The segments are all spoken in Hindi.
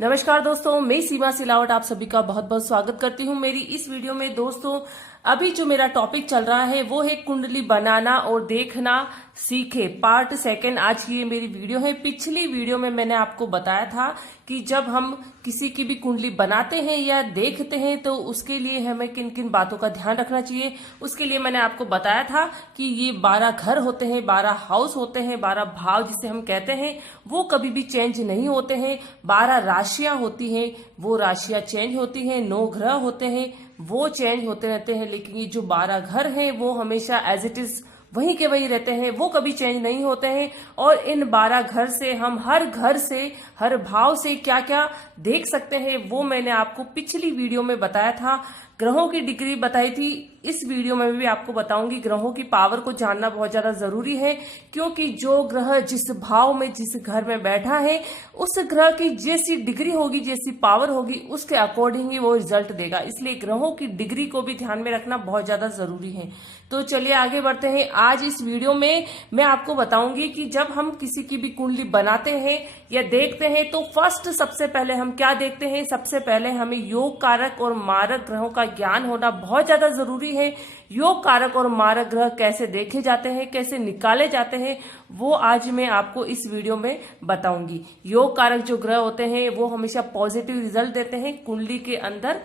नमस्कार दोस्तों, मैं सीमा सिलावट आप सभी का बहुत बहुत स्वागत करती हूँ मेरी इस वीडियो में। दोस्तों, अभी जो मेरा टॉपिक चल रहा है वो है कुंडली बनाना और देखना सीखे पार्ट सेकंड। आज की ये मेरी वीडियो है। पिछली वीडियो में मैंने आपको बताया था कि जब हम किसी की भी कुंडली बनाते हैं या देखते हैं तो उसके लिए हमें किन किन बातों का ध्यान रखना चाहिए। उसके लिए मैंने आपको बताया था कि ये 12 घर होते हैं, 12 हाउस होते हैं, 12 भाव जिसे हम कहते हैं, वो कभी भी चेंज नहीं होते हैं। 12 राशियां होती हैं, वो राशियां चेंज होती हैं। 9 ग्रह होते हैं, वो चेंज होते रहते हैं। लेकिन ये जो 12 घर हैं वो हमेशा एज इट इज वहीं के वहीं रहते हैं, वो कभी चेंज नहीं होते हैं। और इन 12 घर से हम हर घर से, हर भाव से क्या क्या देख सकते हैं वो मैंने आपको पिछली वीडियो में बताया था। ग्रहों की डिग्री बताई थी। इस वीडियो में भी आपको बताऊंगी। ग्रहों की पावर को जानना बहुत ज्यादा जरूरी है, क्योंकि जो ग्रह जिस भाव में, जिस घर में बैठा है, उस ग्रह की जैसी डिग्री होगी, जैसी पावर होगी, उसके अकॉर्डिंग ही वो रिजल्ट देगा। इसलिए ग्रहों की डिग्री को भी ध्यान में रखना बहुत ज्यादा जरूरी है। तो चलिए आगे बढ़ते हैं। आज इस वीडियो में मैं आपको बताऊंगी कि जब हम किसी की भी कुंडली बनाते हैं या देखते हैं तो फर्स्ट सबसे पहले हम क्या देखते हैं। सबसे पहले हमें योग कारक और मारक ग्रहों का ज्ञान होना बहुत ज्यादा जरूरी है। योग कारक और मारक ग्रह कैसे देखे जाते हैं, कैसे निकाले जाते हैं, वो आज मैं आपको इस वीडियो में बताऊंगी। योग कारक जो ग्रह होते हैं वो हमेशा पॉजिटिव रिजल्ट देते हैं कुंडली के अंदर,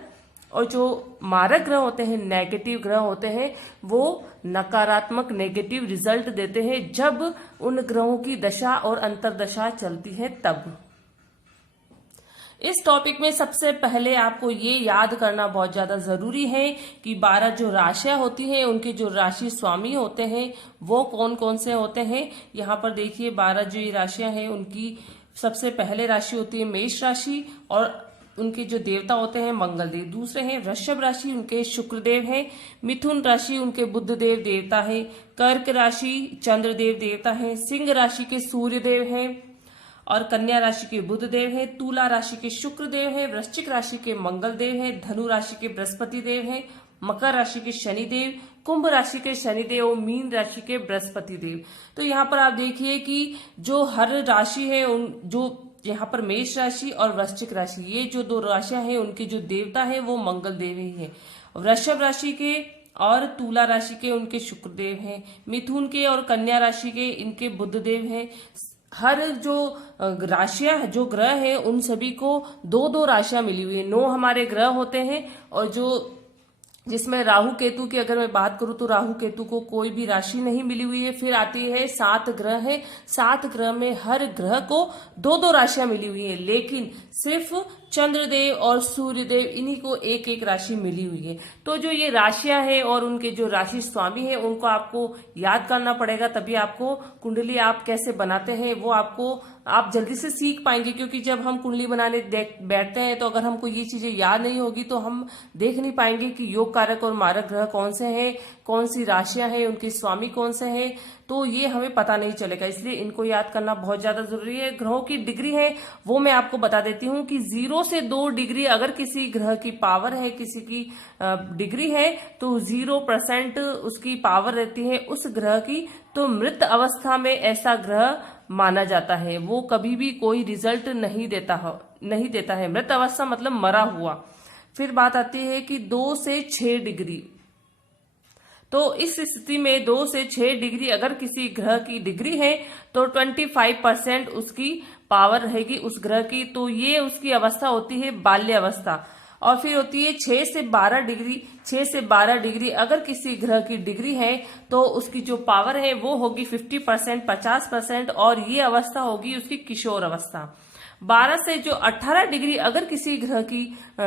और जो मारक ग्रह होते हैं, नेगेटिव ग्रह होते हैं, वो नकारात्मक नेगेटिव रिजल्ट देते हैं जब उन ग्रहों की दशा और अंतर्दशा चलती है तब। इस टॉपिक में सबसे पहले आपको ये याद करना बहुत ज्यादा जरूरी है कि 12 जो राशियां होती हैं, उनके जो राशि स्वामी होते हैं वो कौन कौन से होते हैं। यहाँ पर देखिए 12 जो ये राशियां हैं उनकी सबसे पहले राशि होती है मेष राशि, और उनके जो देवता होते हैं मंगल देव। दूसरे हैं वृषभ राशि, उनके शुक्र देव हैं। मिथुन राशि उनके बुध देव देवता है। कर्क राशि चंद्रदेव देवता है। सिंह राशि के सूर्य देव हैं, और कन्या राशि के बुध देव हैं। तुला राशि के शुक्र देव हैं। वृश्चिक राशि के मंगल देव हैं। धनु राशि के बृहस्पति देव हैं। मकर राशि के शनि देव, कुंभ राशि के शनि देव और मीन राशि के बृहस्पति देव। तो यहाँ पर आप देखिए कि जो हर राशि है, उन जो यहाँ पर मेष राशि और वृश्चिक राशि, ये जो 2 राशियां हैं उनके जो देवता है वो मंगल देव ही है। वृषभ राशि के और तुला राशि के उनके शुक्र देव हैं। मिथुन के और कन्या राशि के इनके बुध देव हैं। हर जो राशियां, जो ग्रह है, उन सभी को 2-2 राशियां मिली हुई है। 9 हमारे ग्रह होते हैं, और जो जिसमें राहु केतु की अगर मैं बात करूं तो राहु केतु को कोई भी राशि नहीं मिली हुई है। फिर आती है 7 ग्रह है। 7 ग्रह में हर ग्रह को 2-2 राशियां मिली हुई है, लेकिन सिर्फ चंद्रदेव और सूर्यदेव इन्हीं को 1-1 राशि मिली हुई है। तो जो ये राशियां हैं और उनके जो राशि स्वामी है उनको आपको याद करना पड़ेगा, तभी आपको कुंडली आप कैसे बनाते हैं वो आप जल्दी से सीख पाएंगे। क्योंकि जब हम कुंडली बनाने बैठते हैं तो अगर हमको ये चीजें याद नहीं होगी तो हम देख नहीं पाएंगे कि योग कारक और मारक ग्रह कौन से हैं, कौन सी राशियां हैं, उनके स्वामी कौन से हैं, तो ये हमें पता नहीं चलेगा। इसलिए इनको याद करना बहुत ज्यादा जरूरी है। ग्रहों की डिग्री है वो मैं आपको बता देती हूँ कि 0 से 2 डिग्री अगर किसी ग्रह की पावर है, किसी की डिग्री है, तो 0% उसकी पावर रहती है उस ग्रह की, तो मृत अवस्था में ऐसा ग्रह माना जाता है। वो कभी भी कोई रिजल्ट नहीं देता है। मृत अवस्था मतलब मरा हुआ। फिर बात आती है कि 2 से 6 डिग्री। तो इस स्थिति में 2 से 6 डिग्री अगर किसी ग्रह की डिग्री है तो 25% उसकी पावर रहेगी उस ग्रह की। तो ये उसकी अवस्था होती है बाल्य अवस्था। और फिर होती है 6 से 12 डिग्री। 6 से 12 डिग्री अगर किसी ग्रह की डिग्री है तो उसकी जो पावर है वो होगी 50%, 50%, और ये अवस्था होगी उसकी किशोर अवस्था। 12 से जो 18 डिग्री अगर किसी ग्रह की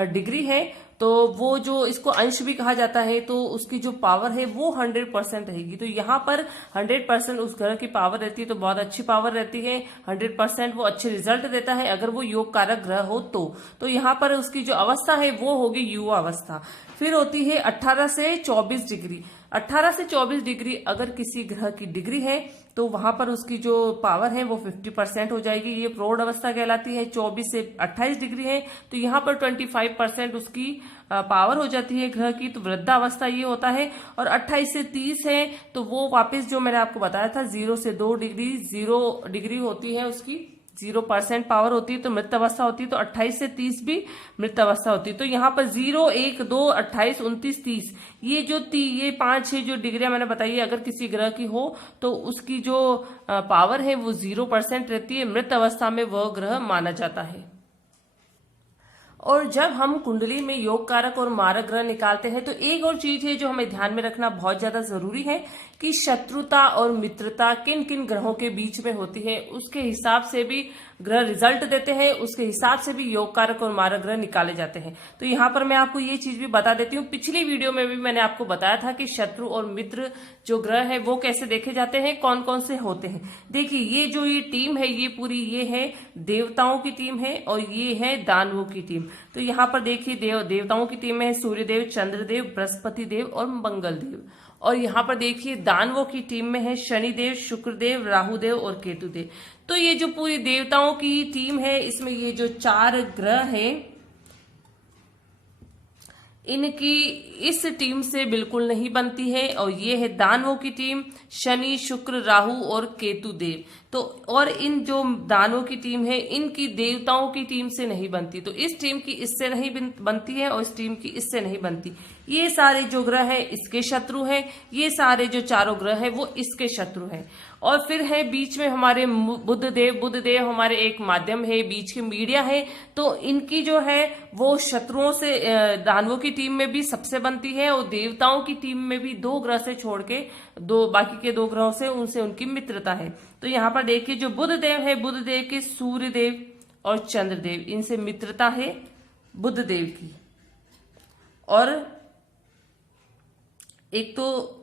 डिग्री है तो वो जो इसको अंश भी कहा जाता है, तो उसकी जो पावर है वो 100% रहेगी। तो यहाँ पर 100% उस ग्रह की पावर रहती है, तो बहुत अच्छी पावर रहती है। 100% वो अच्छे रिजल्ट देता है अगर वो योग कारक ग्रह हो तो यहाँ पर उसकी जो अवस्था है वो होगी युवा अवस्था। फिर होती है 18 से 24 डिग्री। 18 से 24 डिग्री अगर किसी ग्रह की डिग्री है तो वहां पर उसकी जो पावर है वो 50% हो जाएगी। ये प्रौढ़ अवस्था कहलाती है। 24 से 28 डिग्री है तो यहाँ पर 25% उसकी पावर हो जाती है ग्रह की, तो वृद्धावस्था ये होता है। और 28 से 30 है तो वो वापस जो मैंने आपको बताया था 0 से 2 डिग्री, 0 डिग्री होती है उसकी 0% पावर होती है तो मृत अवस्था होती है, तो 28 से 30 भी मृत अवस्था होती है। तो यहाँ पर 0, 1, 2, 28, 29, 30 ये जो ये 5-6 जो डिग्रियां मैंने बताई है, अगर किसी ग्रह की हो तो उसकी जो पावर है वो 0% रहती है, मृत अवस्था में वह ग्रह माना जाता है। और जब हम कुंडली में योग कारक और मारक ग्रह निकालते हैं तो एक और चीज है जो हमें ध्यान में रखना बहुत ज्यादा जरूरी है कि शत्रुता और मित्रता किन किन ग्रहों के बीच में होती है, उसके हिसाब से भी ग्रह रिजल्ट देते हैं, उसके हिसाब से भी योग कारक और मारक ग्रह निकाले जाते हैं। तो यहाँ पर मैं आपको ये चीज भी बता देती हूँ, पिछली वीडियो में भी मैंने आपको बताया था कि शत्रु और मित्र जो ग्रह है वो कैसे देखे जाते हैं, कौन कौन से होते हैं। देखिए ये टीम है, ये पूरी ये है देवताओं की टीम है और ये है दानवों की टीम। तो यहाँ पर देखिए देवताओं की टीम में सूर्यदेव, चंद्रदेव, बृहस्पति देव और मंगल देव। और यहाँ पर देखिए दानवों की टीम में है शनिदेव, शुक्रदेव, राहुदेव और केतुदेव। तो ये जो पूरी देवताओं की टीम है इसमें ये जो 4 ग्रह है इनकी इस टीम से बिल्कुल नहीं बनती है। और ये है दानवों की टीम, शनि, शुक्र, राहु और केतु देव। तो और इन जो दानवों की टीम है इनकी देवताओं की टीम से नहीं बनती, तो इस टीम की इससे नहीं बनती है और इस टीम की इससे नहीं बनती। ये सारे जो ग्रह है इसके शत्रु हैं, ये सारे जो 4 ग्रह है वो इसके शत्रु हैं। और फिर है बीच में हमारे बुध देव हमारे एक माध्यम है, बीच की मीडिया है। तो इनकी जो है वो शत्रुओं से दानवों की टीम में भी सबसे बनती है और देवताओं की टीम में भी 2 ग्रह से छोड़ के बाकी के 2 ग्रहों से उनसे उनकी मित्रता है। तो यहाँ पर देखिए जो बुध देव है, बुध देव के सूर्यदेव और चंद्रदेव इनसे मित्रता है बुध देव की। और एक तो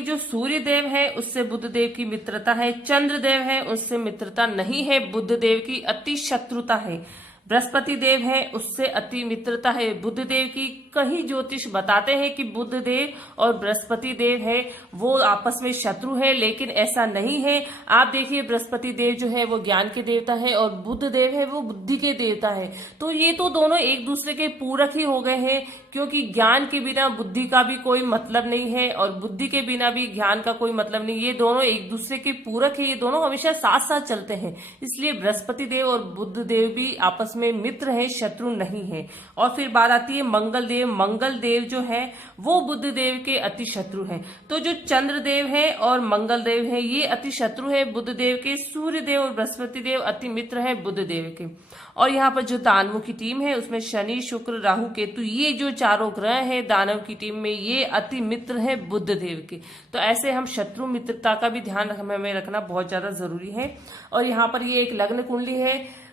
जो सूर्यदेव है उससे बुधदेव की मित्रता है, चंद्रदेव है उससे मित्रता नहीं है, बुधदेव की अति शत्रुता है। बृहस्पति देव है उससे अति मित्रता है बुध देव की। कई ज्योतिष बताते हैं कि बुध देव और बृहस्पति देव है वो आपस में शत्रु है, लेकिन ऐसा नहीं है। आप देखिए बृहस्पति देव जो है वो ज्ञान के देवता है और बुध देव है वो बुद्धि के देवता है। तो ये तो दोनों एक दूसरे के पूरक ही हो गए हैं, क्योंकि ज्ञान के बिना बुद्धि का भी कोई मतलब नहीं है और बुद्धि के बिना भी ज्ञान का कोई मतलब नहीं। ये दोनों एक दूसरे के पूरक है, ये दोनों हमेशा साथ साथ चलते हैं। इसलिए बृहस्पति देव और बुध देव भी आपस में मित्र है, शत्रु नहीं है। और फिर बात आती है मंगल देव। मंगल देव जो है वो बुध देव के अति शत्रु है। तो जो चंद्र देव है और मंगल देव है ये अति शत्रु है बुध देव के। सूर्य देव और बृहस्पति देव अति मित्र है बुध देव के। और यहाँ पर जो दानवों की टीम है उसमें शनि, शुक्र, राहु, केतु ये जो 4 ग्रह है दानव की टीम में ये अति मित्र है बुध देव के। तो ऐसे हम शत्रु मित्रता का भी ध्यान हमें रखना बहुत ज्यादा जरूरी है। और यहाँ पर ये एक लग्न कुंडली है।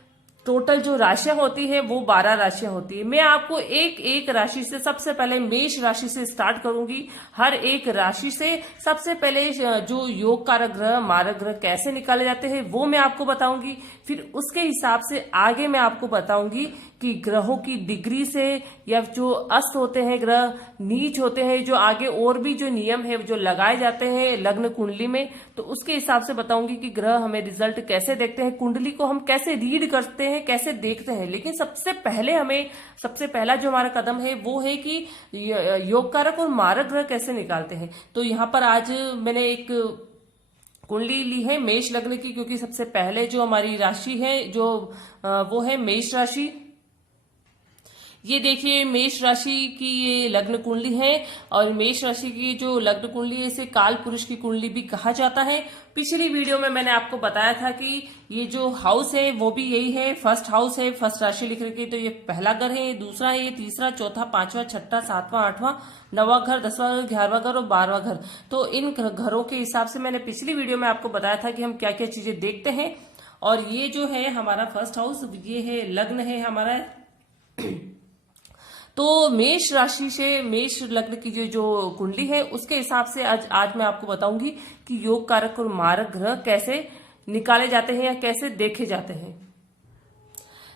टोटल जो राशियां होती है वो 12 राशियां होती है। मैं आपको एक एक राशि से सबसे पहले मेष राशि से स्टार्ट करूंगी। हर एक राशि से सबसे पहले जो योग कारक ग्रह, मारक ग्रह कैसे निकाले जाते हैं वो मैं आपको बताऊंगी। फिर उसके हिसाब से आगे मैं आपको बताऊंगी कि ग्रहों की डिग्री से या जो अस्त होते हैं ग्रह, नीच होते हैं, जो आगे और भी जो नियम है जो लगाए जाते हैं लग्न कुंडली में, तो उसके हिसाब से बताऊंगी कि ग्रह हमें रिजल्ट कैसे देखते हैं, कुंडली को हम कैसे रीड करते हैं, कैसे देखते हैं। लेकिन सबसे पहला जो हमारा कदम है वो है कि योग कारक और मारक ग्रह कैसे निकालते हैं। तो यहाँ पर आज मैंने एक कुंडली ली है मेष लग्न की, क्योंकि सबसे पहले जो हमारी राशि है जो वो है मेष राशि। ये देखिए मेष राशि की ये लग्न कुंडली है और मेष राशि की जो लग्न कुंडली है इसे काल पुरुष की कुंडली भी कहा जाता है। पिछली वीडियो में मैंने आपको बताया था कि ये जो हाउस है वो भी यही है, फर्स्ट हाउस है, फर्स्ट राशि लिख रखी है। तो ये पहला घर है, ये दूसरा है, ये तीसरा, चौथा, 5वां, 6वां, 7वां, 8वां, 9वां घर, 10वां घर, 11वां घर और 12वां घर। तो इन घरों के हिसाब से मैंने पिछली वीडियो में आपको बताया था कि हम क्या क्या चीजें देखते हैं। और ये जो है हमारा फर्स्ट हाउस, ये है लग्न है हमारा। तो मेष राशि से मेष लग्न की जो कुंडली है उसके हिसाब से आज मैं आपको बताऊंगी कि योग कारक और मारक ग्रह कैसे निकाले जाते हैं या कैसे देखे जाते हैं।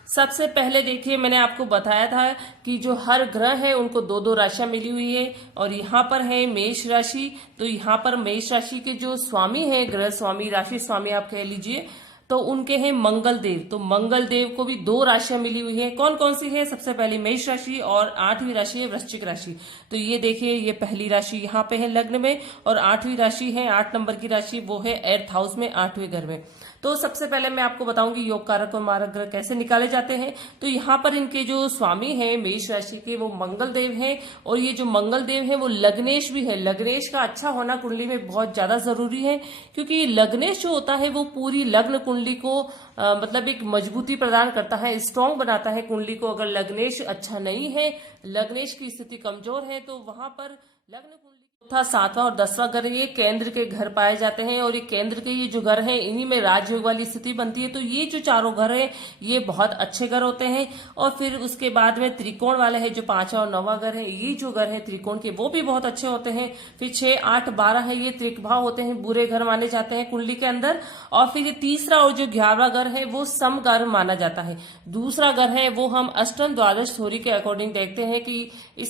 सबसे पहले देखिए मैंने आपको बताया था कि जो हर ग्रह है उनको 2-2 राशियां मिली हुई है और यहाँ पर है मेष राशि। तो यहाँ पर मेष राशि के जो स्वामी है, ग्रह स्वामी, राशि स्वामी आप कह लीजिए, तो उनके हैं मंगल देव। तो मंगल देव को भी 2 राशियां मिली हुई है। कौन कौन सी है? सबसे पहले मेष राशि और 8वीं राशि है वृश्चिक राशि। तो ये देखिए, ये पहली राशि यहाँ पे है लग्न में, और 8वीं राशि है 8 नंबर की राशि, वो है 8th हाउस में, 8वें घर में। तो सबसे पहले मैं आपको बताऊंगी योग कारक और मारक ग्रह कैसे निकाले जाते हैं। तो यहाँ पर इनके जो स्वामी हैं मेष राशि के, वो मंगल देव हैं, और ये जो मंगल देव है वो लग्नेश भी है। लग्नेश का अच्छा होना कुंडली में बहुत ज्यादा जरूरी है, क्योंकि लग्नेश जो होता है वो पूरी लग्न कुंडली को मतलब एक मजबूती प्रदान करता है, स्ट्रांग बनाता है कुंडली को। अगर लग्नेश अच्छा नहीं है, लग्नेश की स्थिति कमजोर है, तो वहां पर लग्न कुंडली था 7वां और 10वां घर, ये केंद्र के घर पाए जाते हैं, और ये केंद्र के ये जो घर हैं इन्हीं में राजयोग वाली स्थिति बनती है। तो ये जो चारों घर हैं ये बहुत अच्छे घर होते हैं। और फिर उसके बाद में त्रिकोण वाले हैं जो 5वां और 9वां घर है, ये जो घर है त्रिकोण के वो भी बहुत अच्छे होते हैं। फिर 6, 8, 12 है, ये त्रिकभाव होते हैं, बुरे घर माने जाते हैं कुंडली के अंदर। और फिर ये तीसरा और जो 11वां घर है वो सम घर माना जाता है। दूसरा घर है वो हम अष्टम द्वादश थ्योरी के अकॉर्डिंग देखते हैं कि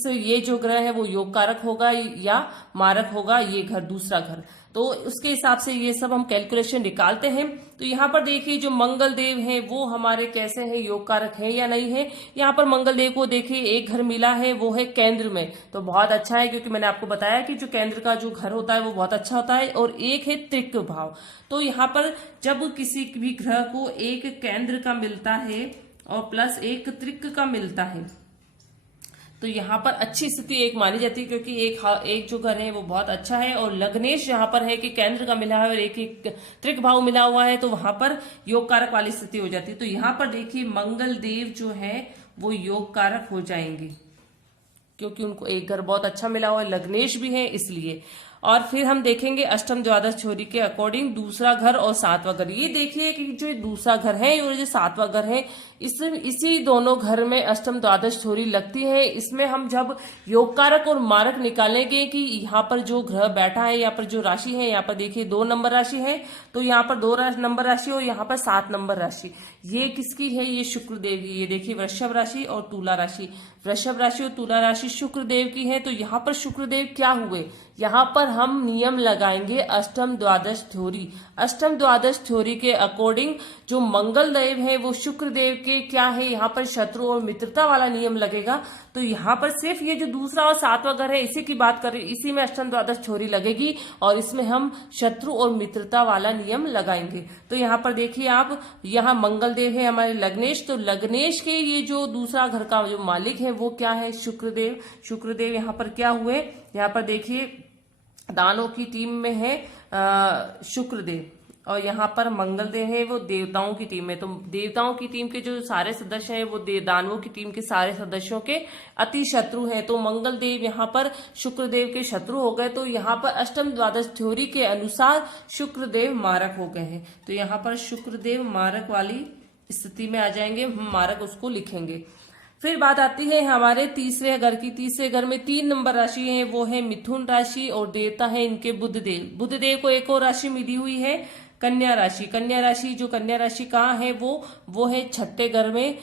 ये जो ग्रह है वो योग कारक होगा या मारक होगा, ये घर दूसरा घर। तो उसके हिसाब से ये सब हम कैलकुलेशन निकालते हैं। तो यहाँ पर देखिए जो मंगल देव है वो हमारे कैसे हैं, योग कारक है या नहीं है। यहाँ पर मंगल देव को देखिए एक घर मिला है, वो है केंद्र में, तो बहुत अच्छा है, क्योंकि मैंने आपको बताया कि जो केंद्र का जो घर होता है वो बहुत अच्छा होता है। और एक है त्रिक भाव। तो यहाँ पर जब किसी भी ग्रह को एक केंद्र का मिलता है और प्लस एक त्रिक का मिलता है, तो यहाँ पर अच्छी स्थिति एक मानी जाती है, क्योंकि एक जो घर है वो बहुत अच्छा है। और लग्नेश यहाँ पर है कि केंद्र का मिला है और एक त्रिक भाव मिला हुआ है, तो वहां पर योग कारक वाली स्थिति हो जाती है। तो यहाँ पर देखिए मंगल देव जो है वो योग कारक हो जाएंगे, क्योंकि उनको एक घर बहुत अच्छा मिला हुआ है, लग्नेश भी है इसलिए। और फिर हम देखेंगे अष्टम द्वादश थ्योरी के अकॉर्डिंग दूसरा घर और 7वां घर। ये देखिए कि जो दूसरा घर है और जो 7वां घर है, इसी दोनों घर में अष्टम द्वादश थ्योरी लगती है। इसमें हम जब योग कारक और मारक निकालेंगे कि यहाँ पर जो ग्रह बैठा है, यहाँ पर जो राशि है, यहाँ पर देखिए 2 नंबर राशि है, तो यहाँ पर 2 नंबर राशि और यहाँ पर 7 नंबर राशि, ये किसकी है? ये शुक्रदेव की। ये देखिए वृषभ राशि और तुला राशि, वृषभ राशि और तुला राशि शुक्रदेव की है। तो यहाँ पर शुक्रदेव क्या हुए? यहाँ पर हम नियम लगाएंगे अष्टम द्वादश थ्योरी। अष्टम द्वादश थ्योरी के अकॉर्डिंग जो मंगल देव है वो शुक्रदेव के क्या है, यहाँ पर शत्रु और मित्रता वाला नियम लगेगा। तो यहाँ पर सिर्फ ये जो दूसरा और 7वां घर है इसी की बात करें, इसी में अष्टम द्वादश थ्योरी लगेगी और इसमें हम शत्रु और मित्रता वाला नियम लगाएंगे। तो यहाँ पर देखिए आप, यहाँ मंगल देव है हमारे लग्नेश, तो लग्नेश के ये जो दूसरा घर का जो मालिक है वो क्या है? शुक्रदेव। शुक्रदेव यहाँ पर क्या हुए? यहाँ पर देखिए दानों की टीम में है शुक्रदेव, और यहाँ पर मंगल देव है वो देवताओं की टीम में। तो देवताओं की टीम के जो सारे सदस्य हैं वो दानवों की टीम के सारे सदस्यों के अति शत्रु हैं। तो मंगल देव यहाँ पर शुक्रदेव के शत्रु हो गए। तो यहाँ पर अष्टम द्वादश थ्योरी के अनुसार शुक्रदेव मारक हो गए हैं। तो यहाँ पर शुक्रदेव मारक वाली स्थिति में आ जाएंगे, हम मारक उसको लिखेंगे। फिर बात आती है हमारे तीसरे घर की। तीसरे घर में 3 नंबर राशि है, वो है मिथुन राशि, और देवता है इनके बुध देव। बुध देव को एक और राशि मिली हुई है कन्या राशि। कन्या राशि, जो कन्या राशि कहाँ है वो है 6ठे घर में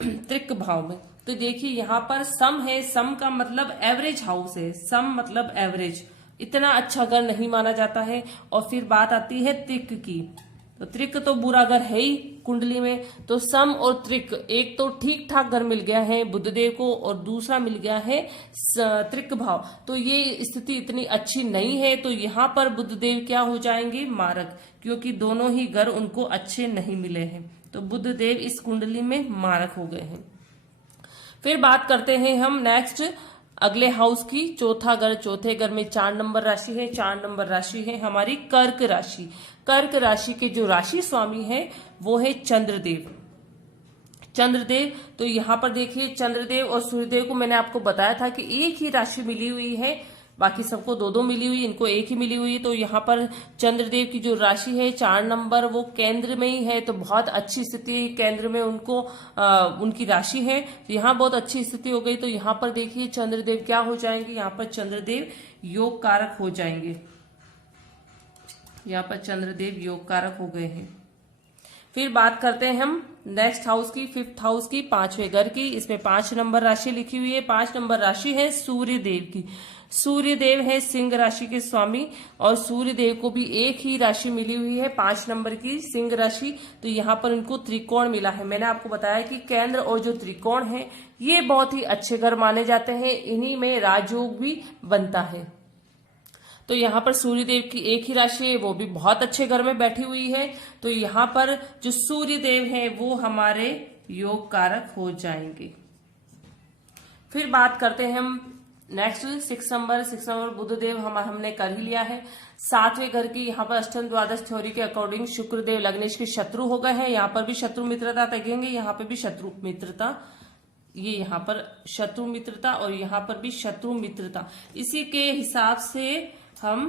त्रिक भाव में। तो देखिए यहाँ पर सम है, सम का मतलब एवरेज हाउस है, सम मतलब एवरेज, इतना अच्छा घर नहीं माना जाता है। और फिर बात आती है त्रिक की। तो त्रिक तो बुरा घर है ही कुंडली में, तो सम और त्रिक, एक तो ठीक ठाक घर मिल गया है बुधदेव को और दूसरा मिल गया है त्रिक भाव। तो ये स्थिति इतनी अच्छी नहीं है। तो यहाँ पर बुधदेव क्या हो जाएंगे? मारक, क्योंकि दोनों ही घर उनको अच्छे नहीं मिले हैं। तो बुधदेव इस कुंडली में मारक हो गए हैं। फिर बात करते हैं हम नेक्स्ट अगले हाउस की। चौथा घर, चौथे घर में 4 नंबर राशि है। 4 नंबर राशि है हमारी कर्क राशि। कर्क राशि के जो राशि स्वामी है वो है चंद्रदेव। चंद्रदेव, तो यहाँ पर देखिए चंद्रदेव और सूर्यदेव को मैंने आपको बताया था कि एक ही राशि मिली हुई है, बाकी सबको 2-2 मिली हुई, इनको एक ही मिली हुई है। तो यहाँ पर चंद्रदेव की जो राशि है 4 नंबर, वो केंद्र में ही है, तो बहुत अच्छी स्थिति केंद्र में उनको उनकी राशि है। तो यहाँ बहुत अच्छी स्थिति हो गई। तो यहाँ पर देखिए चंद्रदेव क्या हो जाएंगे? यहाँ पर चंद्रदेव योग कारक हो जाएंगे। यहाँ पर चंद्रदेव योग कारक हो गए हैं। फिर बात करते हैं हम नेक्स्ट हाउस की, 5th हाउस की, 5वें घर की। इसमें 5 नंबर राशि लिखी हुई है। 5 नंबर राशि है सूर्य देव की। सूर्य देव है सिंह राशि के स्वामी, और सूर्य देव को भी एक ही राशि मिली हुई है 5 नंबर की, सिंह राशि। तो यहाँ पर उनको त्रिकोण मिला है। मैंने आपको बताया कि केंद्र और जो त्रिकोण है ये बहुत ही अच्छे घर माने जाते हैं, इन्हीं में राजयोग भी बनता है। तो यहाँ पर सूर्य देव की एक ही राशि है, वो भी बहुत अच्छे घर में बैठी हुई है। तो यहाँ पर जो सूर्य देव है वो हमारे योग कारक हो जाएंगे। फिर बात करते हैं हम नेक्स्ट 6 नंबर बुध देव हमने कर ही लिया है। 7वें घर की, यहाँ पर अष्टम द्वादश थ्योरी के अकॉर्डिंग शुक्र देव लग्नेश के शत्रु हो गए हैं। यहाँ पर भी शत्रु मित्रता देखेंगे, यहाँ पर भी शत्रु मित्रता, ये यहाँ पर शत्रु मित्रता और यहाँ पर भी शत्रु मित्रता। इसी के हिसाब से हम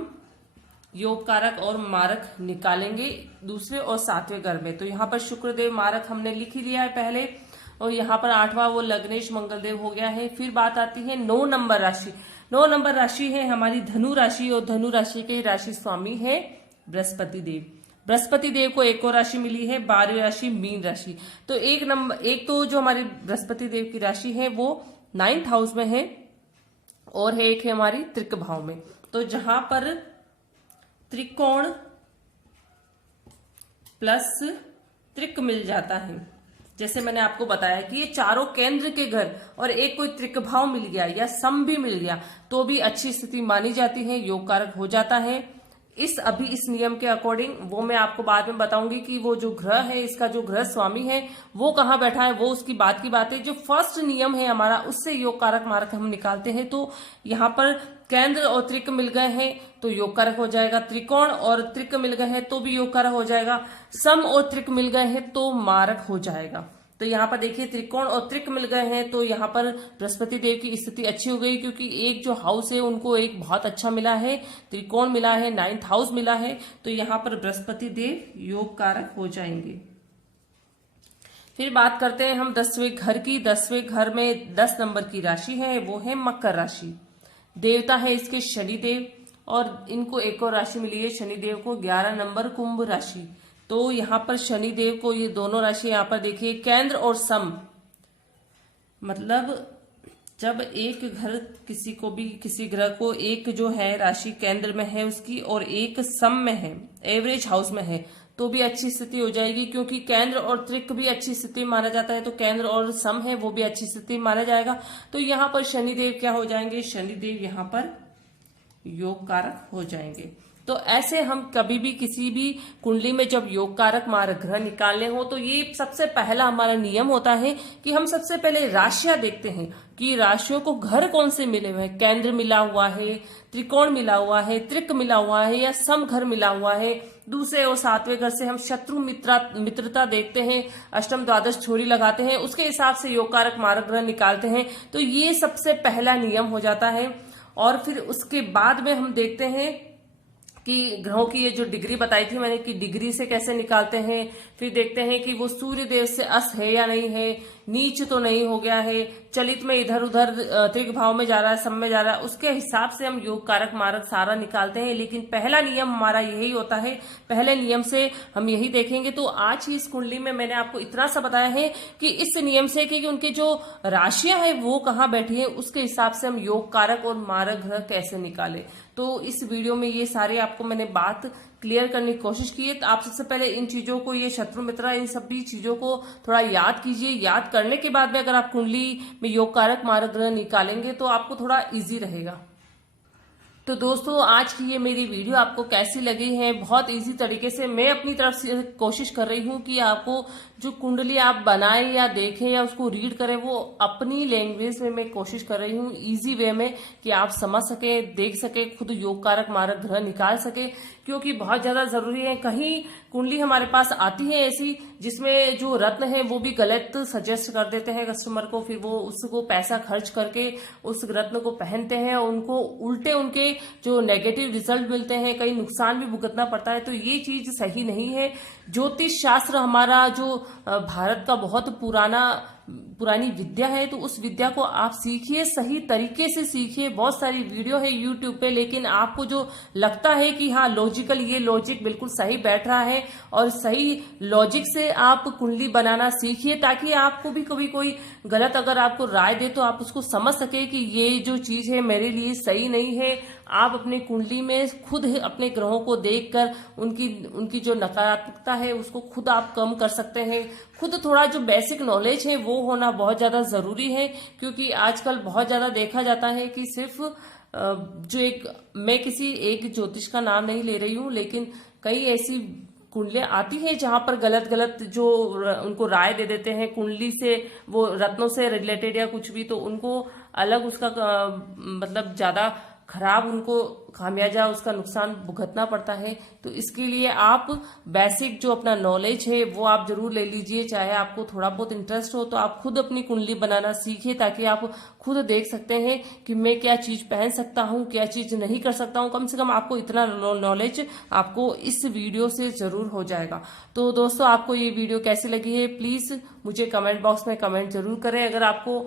योग कारक और मारक निकालेंगे दूसरे और 7वें घर में। तो यहाँ पर शुक्रदेव मारक हमने लिख ही लिया है पहले, और यहाँ पर 8वां वो लग्नेश मंगलदेव हो गया है। फिर बात आती है 9 नंबर राशि। 9 नंबर राशि है हमारी धनु राशि, और धनु राशि के राशि स्वामी है बृहस्पति देव। बृहस्पति देव को एक और राशि मिली है, 12वीं राशि मीन राशि। तो एक तो जो हमारी बृहस्पति देव की राशि है वो 9th हाउस में है, और है एक है हमारी त्रिक भाव में। तो जहां पर त्रिकोण प्लस त्रिक मिल जाता है, जैसे मैंने आपको बताया कि ये चारों केंद्र के घर और एक कोई त्रिक भाव मिल गया या सम भी मिल गया तो भी अच्छी स्थिति मानी जाती है, योग कारक हो जाता है। इस नियम के अकॉर्डिंग वो मैं आपको बाद में बताऊंगी कि वो जो ग्रह है, इसका जो ग्रह स्वामी है वो कहाँ बैठा है, वो उसकी बात की बात है। जो फर्स्ट नियम है हमारा, उससे योग कारक मारक हम निकालते हैं। तो यहाँ पर केंद्र और त्रिक मिल गए हैं तो योग कारक हो जाएगा, त्रिकोण और त्रिक मिल गए हैं तो भी योग कारक हो जाएगा, सम और त्रिक मिल गए हैं तो मारक हो जाएगा। तो यहाँ पर देखिए त्रिकोण और त्रिक मिल गए हैं तो यहाँ पर बृहस्पति देव की स्थिति अच्छी हो गई, क्योंकि एक जो हाउस है उनको एक बहुत अच्छा मिला है, त्रिकोण मिला है, 9th हाउस मिला है। तो यहाँ पर बृहस्पति देव योग कारक हो जाएंगे। फिर बात करते हैं हम 10वें घर की। 10वें घर में 10 नंबर की राशि है, वो है मकर राशि। देवता है इसके शनिदेव, और इनको एक और राशि मिली है शनिदेव को, 11 नंबर कुंभ राशि। तो यहाँ पर शनिदेव को ये दोनों राशि यहाँ पर देखिए केंद्र और सम, मतलब जब एक घर किसी ग्रह को एक जो है राशि केंद्र में है उसकी और एक सम में है, एवरेज हाउस में है, तो भी अच्छी स्थिति हो जाएगी, क्योंकि केंद्र और त्रिक भी अच्छी स्थिति माना जाता है। तो केंद्र और सम है वो भी अच्छी स्थिति माना जाएगा। तो यहाँ पर शनिदेव क्या हो जाएंगे, शनिदेव यहाँ पर योग कारक हो जाएंगे। तो ऐसे हम कभी भी किसी भी कुंडली में जब योग कारक मारक ग्रह निकालने हो तो ये सबसे पहला हमारा नियम होता है कि हम सबसे पहले राशियां देखते हैं कि राशियों को घर कौन से मिले हुए हैं, केंद्र मिला हुआ है, त्रिकोण मिला हुआ है, त्रिक मिला हुआ है या सम घर मिला हुआ है। दूसरे और 7वें घर से हम शत्रु मित्रता देखते हैं, अष्टम द्वादश छोरी लगाते हैं, उसके हिसाब से योग कारक मारक ग्रह निकालते हैं। तो ये सबसे पहला नियम हो जाता है। और फिर उसके बाद में हम देखते हैं कि ग्रहों की ये जो डिग्री बताई थी मैंने कि डिग्री से कैसे निकालते हैं। फिर देखते हैं कि वो सूर्य देव से अस है या नहीं है, नीच तो नहीं हो गया है, चलित में इधर उधर त्रिक भाव में जा रहा है, सम में जा रहा है, उसके हिसाब से हम योग कारक मारक सारा निकालते हैं। लेकिन पहला नियम हमारा यही होता है, पहले नियम से हम यही देखेंगे। तो आज की इस कुंडली में मैंने आपको इतना सा बताया है कि इस नियम से कि उनके जो राशियां है वो कहाँ बैठी है, उसके हिसाब से हम योग कारक और मारक ग्रह कैसे निकाले। तो इस वीडियो में ये सारे आपको मैंने बात क्लियर करने की कोशिश की है। तो आप सबसे पहले इन चीजों को, ये शत्रु मित्र, इन सभी चीजों को थोड़ा याद कीजिए। याद करने के बाद में अगर आप कुंडली में योग कारक मारक ग्रह निकालेंगे तो आपको थोड़ा इजी रहेगा। तो दोस्तों आज की ये मेरी वीडियो आपको कैसी लगी है, बहुत इजी तरीके से मैं अपनी तरफ से कोशिश कर रही हूँ कि आपको जो कुंडली आप बनाएं या देखें या उसको रीड करें वो अपनी लैंग्वेज में मैं कोशिश कर रही हूँ, इजी वे में, कि आप समझ सके, देख सके, खुद योग कारक मारक ग्रह निकाल सके, क्योंकि बहुत ज्यादा जरूरी है। कहीं कुंडली हमारे पास आती है ऐसी जिसमें जो रत्न है वो भी गलत सजेस्ट कर देते हैं कस्टमर को, फिर वो उसको पैसा खर्च करके उस रत्न को पहनते हैं और उनको उल्टे उनके जो नेगेटिव रिजल्ट मिलते हैं, कई नुकसान भी भुगतना पड़ता है। तो ये चीज सही नहीं है। ज्योतिष शास्त्र हमारा जो भारत का बहुत पुराना पुरानी विद्या है तो उस विद्या को आप सीखिए, सही तरीके से सीखिए। बहुत सारी वीडियो है यूट्यूब पे, लेकिन आपको जो लगता है कि हाँ लॉजिकल, ये लॉजिक बिल्कुल सही बैठ रहा है और सही लॉजिक से आप कुंडली बनाना सीखिए, ताकि आपको भी कभी कोई गलत अगर आपको राय दे तो आप उसको समझ सके कि ये जो चीज है मेरे लिए सही नहीं है। आप अपने कुंडली में खुद अपने ग्रहों को देखकर उनकी जो नकारात्मकता है उसको खुद आप कम कर सकते हैं। खुद थोड़ा जो बेसिक नॉलेज है वो होना बहुत ज्यादा जरूरी है, क्योंकि आजकल बहुत ज्यादा देखा जाता है कि सिर्फ मैं किसी एक ज्योतिष का नाम नहीं ले रही हूँ, लेकिन कई ऐसी कुंडलियां आती हैं जहां पर गलत गलत जो उनको राय दे देते हैं कुंडली से, वो रत्नों से रिलेटेड या कुछ भी, तो उनको अलग उसका मतलब ज्यादा खराब उनको खामियाजा उसका नुकसान भुगतना पड़ता है। तो इसके लिए आप बेसिक जो अपना नॉलेज है वो आप जरूर ले लीजिए। चाहे आपको थोड़ा बहुत इंटरेस्ट हो तो आप खुद अपनी कुंडली बनाना सीखिए, ताकि आप खुद देख सकते हैं कि मैं क्या चीज पहन सकता हूँ, क्या चीज नहीं कर सकता हूँ। कम से कम आपको इतना नॉलेज आपको इस वीडियो से जरूर हो जाएगा। तो दोस्तों, आपको ये वीडियो कैसी लगी है प्लीज मुझे कमेंट बॉक्स में कमेंट जरूर करें। अगर आपको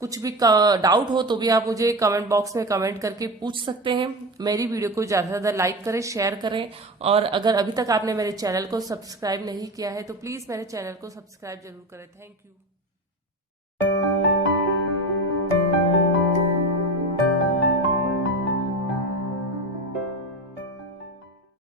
कुछ भी डाउट हो तो भी आप मुझे कमेंट बॉक्स में कमेंट करके पूछ सकते हैं। मेरी वीडियो को ज्यादा से ज्यादा लाइक करें, शेयर करें, और अगर अभी तक आपने मेरे चैनल को सब्सक्राइब नहीं किया है तो प्लीज मेरे चैनल को सब्सक्राइब जरूर करें। Thank you.